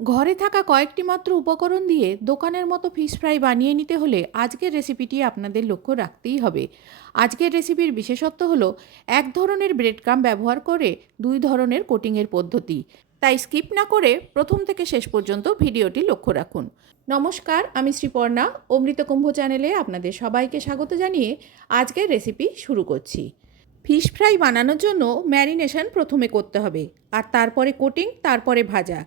ঘরে থাকা কয়েকটি মাত্র উপকরণ দিয়ে দোকানের মতো ফিশ ফ্রাই বানিয়ে নিতে হলে আজকের রেসিপিটি আপনাদের লক্ষ্য রাখতেই হবে। আজকের রেসিপির বিশেষত্ব হলো, এক ধরনের ব্রেড ক্রাম ব্যবহার করে দুই ধরনের কোটিংয়ের পদ্ধতি। তাই স্কিপ না করে প্রথম থেকে শেষ পর্যন্ত ভিডিওটি লক্ষ্য রাখুন। নমস্কার, আমি শ্রীপর্ণা, অমৃত কুম্ভ চ্যানেলে আপনাদের সবাইকে স্বাগত জানিয়ে আজকের রেসিপি শুরু করছি। ফিশ ফ্রাই বানানোর জন্য ম্যারিনেশন প্রথমে করতে হবে, আর তারপরে কোটিং তারপরে ভাজা।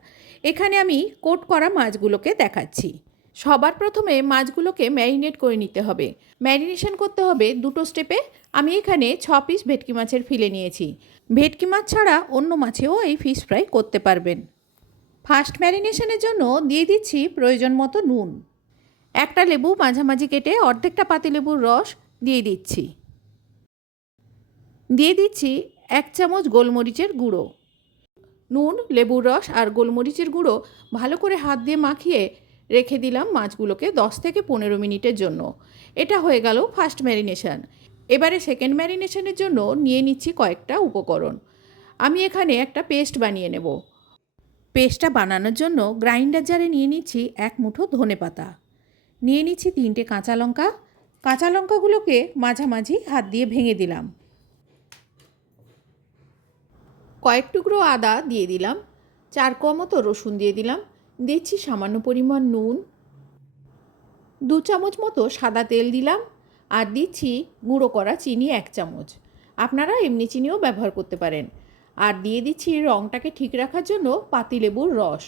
এখানে আমি কোট করা মাছগুলোকে দেখাচ্ছি। সবার প্রথমে মাছগুলোকে ম্যারিনেট করে নিতে হবে। ম্যারিনেশন করতে হবে দুটো স্টেপে। আমি এখানে ছ পিস ভেটকি মাছের ফিলে নিয়েছি। ভেটকি মাছ ছাড়া অন্য মাছেও এই ফিশ ফ্রাই করতে পারবেন। ফার্স্ট ম্যারিনেশনের জন্য দিয়ে দিচ্ছি প্রয়োজন মতো নুন। একটা লেবু মাঝামাঝি কেটে অর্ধেকটা পাতিলেবুর রস দিয়ে দিচ্ছি। দিয়ে দিচ্ছি এক চামচ গোলমরিচের গুঁড়ো। নুন, লেবুর রস আর গোলমরিচের গুঁড়ো ভালো করে হাত দিয়ে মাখিয়ে রেখে দিলাম মাছগুলোকে দশ থেকে পনেরো মিনিটের জন্য। এটা হয়ে গেল ফার্স্ট ম্যারিনেশন। এবারে সেকেন্ড ম্যারিনেশনের জন্য নিয়ে নিচ্ছি কয়েকটা উপকরণ। আমি এখানে একটা পেস্ট বানিয়ে নেব। পেস্টটা বানানোর জন্য গ্রাইন্ডার জারে নিয়ে নিচ্ছি এক মুঠো ধনে পাতা। নিয়ে নিচ্ছি তিনটে কাঁচা লঙ্কা। কাঁচা লঙ্কাগুলোকে মাঝামাঝি হাত দিয়ে ভেঙে দিলাম। কয়েক টুকরো আদা দিয়ে দিলাম, চার কোয়া মতো রসুন দিয়ে দিলাম, দিচ্ছি সামান্য পরিমাণ নুন, দু চামচ মতো সাদা তেল দিলাম আর দিচ্ছি গুঁড়ো করা চিনি এক চামচ। আপনারা এমনি চিনিও ব্যবহার করতে পারেন। আর দিয়ে দিচ্ছি রঙটাকে ঠিক রাখার জন্য পাতিলেবুর রস।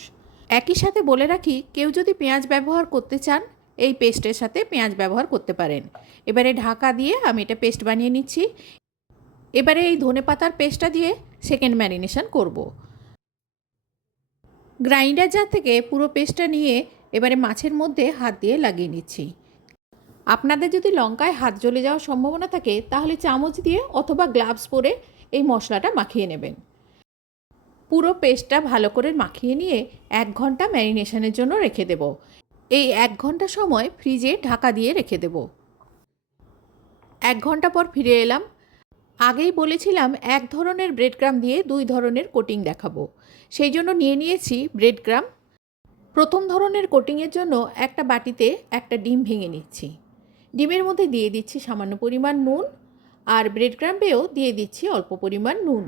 একই সাথে বলে রাখি, কেউ যদি পেঁয়াজ ব্যবহার করতে চান, এই পেস্টের সাথে পেঁয়াজ ব্যবহার করতে পারেন। এবারে ঢাকা দিয়ে আমি এটা পেস্ট বানিয়ে নিচ্ছি। এবারে এই ধনে পাতার পেস্টটা দিয়ে সেকেন্ড ম্যারিনেশন করব। গ্রাইন্ডার জার থেকে পুরো পেস্টটা নিয়ে এবারে মাছের মধ্যে হাত দিয়ে লাগিয়ে নিচ্ছি। আপনাদের যদি লঙ্কায় হাত জ্বলে যাওয়ার সম্ভাবনা থাকে, তাহলে চামচ দিয়ে অথবা গ্লাভস পরে এই মশলাটা মাখিয়ে নেবেন। পুরো পেস্টটা ভালো করে মাখিয়ে নিয়ে এক ঘণ্টা ম্যারিনেশনের জন্য রেখে দেব। এই এক ঘণ্টা সময় ফ্রিজে ঢাকা দিয়ে রেখে দেব। এক ঘণ্টা পর ফিরে এলাম। আগেই বলেছিলাম এক ধরনের ব্রেড ক্রাম দিয়ে দুই ধরনের কোটিং দেখাবো। সেই জন্য নিয়ে নিয়েছি ব্রেড ক্রাম প্রথম ধরনের কোটিংয়ের জন্য একটা বাটিতে একটা ডিম ভেঙে নিচ্ছি। ডিমের মধ্যে দিয়ে দিচ্ছি সামান্য পরিমাণ নুন আর ব্রেড ক্রাম্পেও দিয়ে দিচ্ছি অল্প পরিমাণ নুন।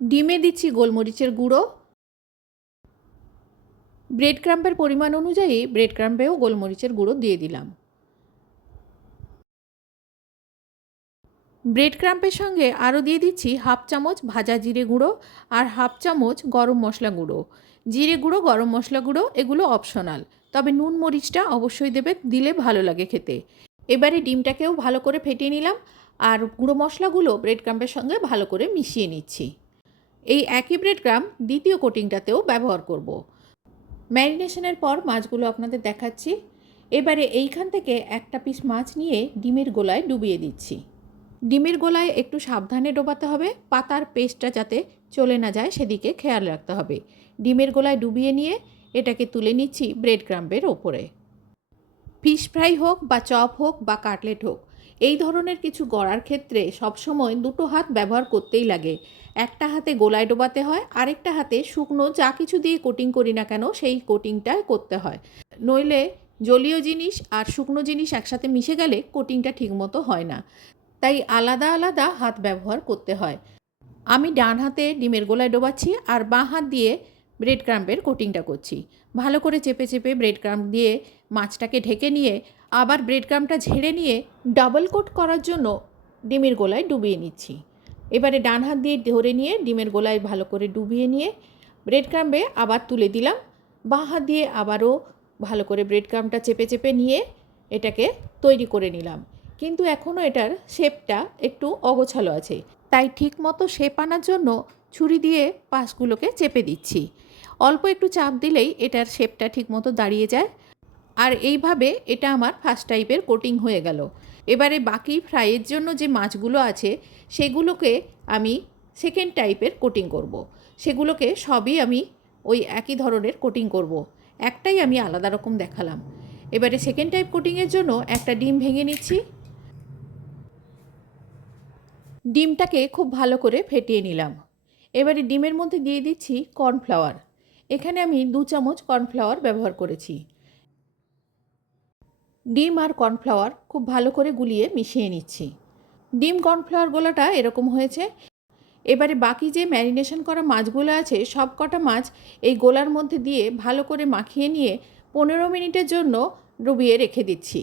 ডিমে দিচ্ছি গোলমরিচের গুঁড়ো। ব্রেড ক্রাম্পের পরিমাণ অনুযায়ী ব্রেড ক্রাম্পেও গোলমরিচের গুঁড়ো দিয়ে দিলাম। ব্রেড ক্রাম্পের সঙ্গে আরও দিয়ে দিচ্ছি হাফ চামচ ভাজা জিরে গুঁড়ো আর হাফ চামচ গরম মশলা গুঁড়ো। জিরে গুঁড়ো, গরম মশলা গুঁড়ো, এগুলো অপশনাল। তবে নুন, মরিচটা অবশ্যই দেবে, দিলে ভালো লাগে খেতে। এবারে ডিমটাকেও ভালো করে ফেটিয়ে নিলাম আর গুঁড়ো মশলাগুলো ব্রেড ক্রাম্পের সঙ্গে ভালো করে মিশিয়ে নিচ্ছি। এই একই ব্রেড ক্রাম দ্বিতীয় কোটিংটাতেও ব্যবহার করব। ম্যারিনেশনের পর মাছগুলো আপনাদের দেখাচ্ছি। এবারে এইখান থেকে একটা পিস মাছ নিয়ে ডিমের গোলায় ডুবিয়ে দিচ্ছি। ডিমের গোলায় একটু সাবধানে ডোবাতে হবে, পাতার পেস্টটা যাতে চলে না যায় সেদিকে খেয়াল রাখতে হবে। ডিমের গোলায় ডুবিয়ে নিয়ে এটাকে তুলে নিচ্ছি ব্রেড ক্রাম্পের ওপরে। ফিশ ফ্রাই হোক বা চপ হোক বা কাটলেট হোক, এই ধরনের কিছু গড়ার ক্ষেত্রে সবসময় দুটো হাত ব্যবহার করতেই লাগে। একটা হাতে গোলায় ডোবাতে হয়, আরেকটা হাতে শুকনো যা কিছু দিয়ে কোটিং করি না কেন সেই কোটিংটা করতে হয়। নইলে জলীয় জিনিস আর শুকনো জিনিস একসাথে মিশে গেলে কোটিংটা ঠিকমতো হয় না। তাই আলাদা আলাদা হাত ব্যবহার করতে হয়। আমি ডান হাতে ডিমের গোলায় ডোবাচ্ছি আর বাঁ হাত দিয়ে ব্রেড ক্রাম্পের কোটিংটা করছি। ভালো করে চেপে চেপে ব্রেড ক্রাম্প দিয়ে মাছটাকে ঢেকে নিয়ে আবার ব্রেড ক্রাম্পটা ঝেড়ে নিয়ে ডাবল কোট করার জন্য ডিমের গোলায় ডুবিয়ে নিচ্ছি। এবারে ডান হাত দিয়ে ধরে নিয়ে ডিমের গোলায় ভালো করে ডুবিয়ে নিয়ে ব্রেড ক্রাম্পে আবার তুলে দিলাম। বাঁ হাত দিয়ে আবারও ভালো করে ব্রেড ক্রাম্পটা চেপে চেপে নিয়ে এটাকে তৈরি করে নিলাম। কিন্তু এখনও এটার শেপটা একটু অগোছালো আছে। তাই ঠিক মতো শেপ আনার জন্য ছুরি দিয়ে পাশগুলোকে চেপে দিচ্ছি। অল্প একটু চাপ দিলেই এটার শেপটা ঠিকমতো দাঁড়িয়ে যায়। আর এইভাবে এটা আমার ফার্স্ট টাইপের কোটিং হয়ে গেল। এবারে বাকি ফ্রাইয়ের জন্য যে মাছগুলো আছে, সেগুলোকে আমি সেকেন্ড টাইপের কোটিং করব। সেগুলোকে সবই আমি ওই একই ধরনের কোটিং করব। একটাই আমি আলাদা রকম দেখালাম। এবারে সেকেন্ড টাইপ কোটিংয়ের জন্য একটা ডিম ভেঙে নিচ্ছি। ডিমটাকে খুব ভালো করে ফেটিয়ে নিলাম। এবারে ডিমের মধ্যে দিয়ে দিচ্ছি কর্নফ্লাওয়ার। এখানে আমি দু চামচ কর্নফ্লাওয়ার ব্যবহার করেছি। ডিম আর কর্নফ্লাওয়ার খুব ভালো করে গুলিয়ে মিশিয়ে নিচ্ছি। ডিম কর্নফ্লাওয়ার গোলাটা এরকম হয়েছে। এবারে বাকি যে ম্যারিনেশন করা মাছগুলো আছে, সব কটা মাছ এই গোলার মধ্যে দিয়ে ভালো করে মাখিয়ে নিয়ে পনেরো মিনিটের জন্য ডুবিয়ে রেখে দিচ্ছি।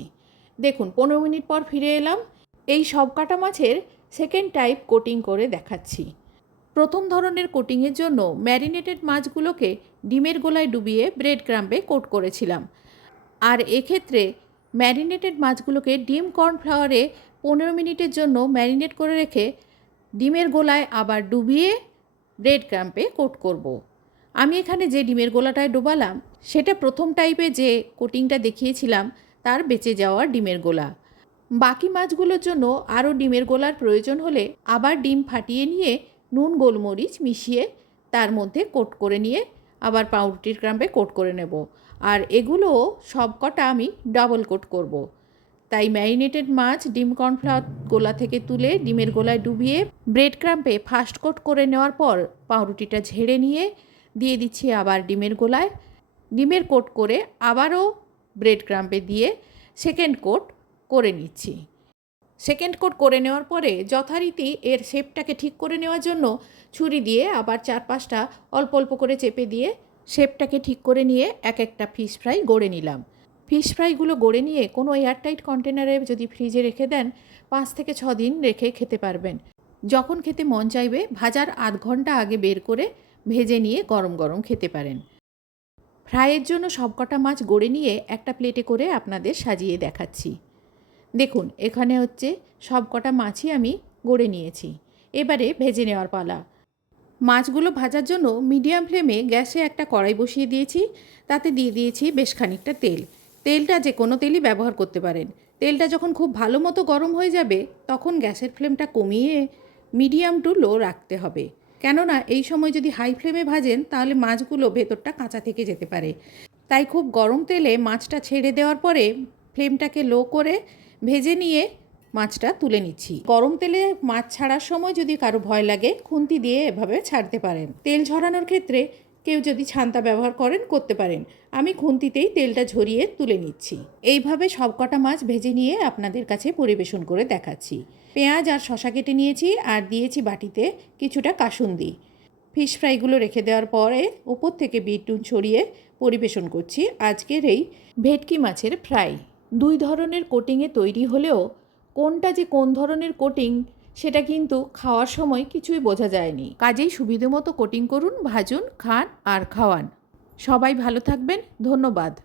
দেখুন, পনেরো মিনিট পর ফিরে এলাম। এই সব কাটা মাছের সেকেন্ড টাইপ কোটিং করে দেখাচ্ছি। প্রথম ধরনের কোটিংয়ের জন্য ম্যারিনেটেড মাছগুলোকে ডিমের গোলায় ডুবিয়ে ব্রেড ক্রাম্পে কোট করেছিলাম। আর এক্ষেত্রে ম্যারিনেটেড মাছগুলোকে ডিম কর্নফ্লাওয়ারে পনেরো মিনিটের জন্য ম্যারিনেট করে রেখে ডিমের গোলায় আবার ডুবিয়ে ব্রেড ক্রাম্পে কোট করব। আমি এখানে যে ডিমের গোলাটায় ডোবালাম, সেটা প্রথম টাইপে যে কোটিংটা দেখিয়েছিলাম, তার বেঁচে যাওয়া ডিমের গোলা। বাকি মাছগুলোর জন্য আরও ডিমের গোলার প্রয়োজন হলে আবার ডিম ফাটিয়ে নিয়ে নুন, গোলমরিচ মিশিয়ে তার মধ্যে কোট করে নিয়ে আবার পাউরুটির ক্রাম্পে কোট করে নেব আর এগুলো সব কটা আমি ডাবল কোট করব। তাই ম্যারিনেটেড মাছ, ডিম কর্নফ্লাওয়ার গোলা থেকে তুলে ডিমের গোলায় ডুবিয়ে ব্রেড ক্রাম্পে ফার্স্ট কোট করে নেওয়ার পর পাউরুটিটা ঝেড়ে নিয়ে দিয়ে দিচ্ছি আবার ডিমের গোলায় ডিমের কোট করে আবারও ব্রেড ক্রাম্পে দিয়ে সেকেন্ড কোট করে নিচ্ছি। সেকেন্ড কোট করে নেওয়ার পরে যথারীতি এর শেপটাকে ঠিক করে নেওয়ার জন্য ছুরি দিয়ে আবার চার পাঁচটা অল্প অল্প করে চেপে দিয়ে শেপটাকে ঠিক করে নিয়ে এক একটা ফিশ ফ্রাই গড়ে নিলাম। ফিশ ফ্রাইগুলো গড়ে নিয়ে কোনো এয়ারটাইট কন্টেনারে যদি ফ্রিজে রেখে দেন, পাঁচ থেকে ছ দিন রেখে খেতে পারবেন। যখন খেতে মন চাইবে, ভাজার আধ ঘণ্টা আগে বের করে ভেজে নিয়ে গরম গরম খেতে পারেন। ফ্রাইয়ের জন্য সবকটা মাছ গড়ে নিয়ে একটা প্লেটে করে আপনাদের সাজিয়ে দেখাচ্ছি। দেখুন, এখানে হচ্ছে সব কটা মাছই আমি গড়ে নিয়েছি। এবারে ভেজে নেওয়ার পালা। মাছগুলো ভাজার জন্য মিডিয়াম ফ্লেমে গ্যাসে একটা কড়াই বসিয়ে দিয়েছি, তাতে দিয়ে দিয়েছি বেশ খানিকটা তেল। তেলটা যে কোনো তেলই ব্যবহার করতে পারেন। তেলটা যখন খুব ভালো মতো গরম হয়ে যাবে, তখন গ্যাসের ফ্লেমটা কমিয়ে মিডিয়াম টু লো রাখতে হবে। কেননা, এই সময় যদি হাই ফ্লেমে ভাজেন, তাহলে মাছগুলো ভেতরটা কাঁচা থেকে যেতে পারে। তাই খুব গরম তেলে মাছটা ছেড়ে দেওয়ার পরে ফ্লেমটাকে লো করে ভেজে নিয়ে মাছটা তুলে নিচ্ছি। গরম তেলে মাছ ছাড়ার সময় যদি কারও ভয় লাগে, খুন্তি দিয়ে এভাবে ছাড়তে পারেন। তেল ঝরানোর ক্ষেত্রে কেউ যদি ছান্তা ব্যবহার করেন, করতে পারেন। আমি খুন্তিতেই তেলটা ঝরিয়ে তুলে নিচ্ছি। এইভাবে সবকটা মাছ ভেজে নিয়ে আপনাদের কাছে পরিবেশন করে দেখাচ্ছি। পেঁয়াজ আর শশা কেটে নিয়েছি আর দিয়েছি বাটিতে কিছুটা কাসুন্দি। ফিশ ফ্রাইগুলো রেখে দেওয়ার পরে ওপর থেকে বিটুন ছড়িয়ে পরিবেশন করছি। আজকের এই ভেটকি মাছের ফ্রাই। দুই ধরনের কোটিংয়ে তৈরি হলেও কোনটা যে কোন ধরনের কোটিং সেটা কিন্তু খাওয়ার সময় কিছুই বোঝা যায়নি। কাজেই সুবিধে মতো কোটিং করুন, ভাজুন, খান আর খাওয়ান। সবাই ভালো থাকবেন, ধন্যবাদ।